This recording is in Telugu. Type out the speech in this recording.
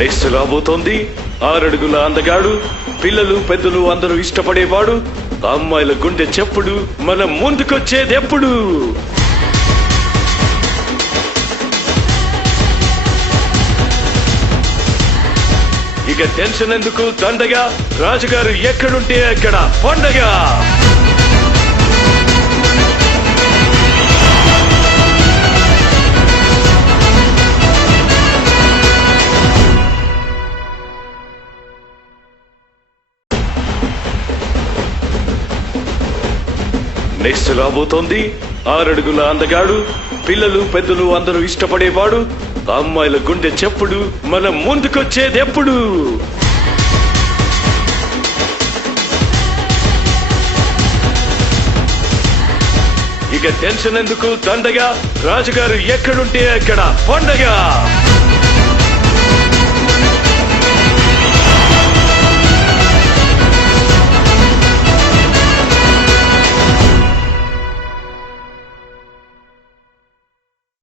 నెక్స్ట్ రాబోతోంది 6 అడుగుల అందగాడు, పిల్లలు పెద్దలు అందరూ ఇష్టపడేవాడు, అమ్మాయిల గుండె చెప్పుడు, మనం ముందుకొచ్చేది ఎప్పుడు. ఇక టెన్షన్ ఎందుకు, దండగా రాజుగారు ఎక్కడుంటే అక్కడ పండగ. నెక్స్ట్ రాబోతోంది 6 అడుగుల అందగాడు, పిల్లలు పెద్దలు అందరూ ఇష్టపడేవాడు, అమ్మాయిల గుండె చెప్పుడు, మనం ముందుకొచ్చేది ఎప్పుడు. ఇక టెన్షన్ ఎందుకు, దండగా రాజుగారు ఎక్కడుంటే అక్కడ పండగ.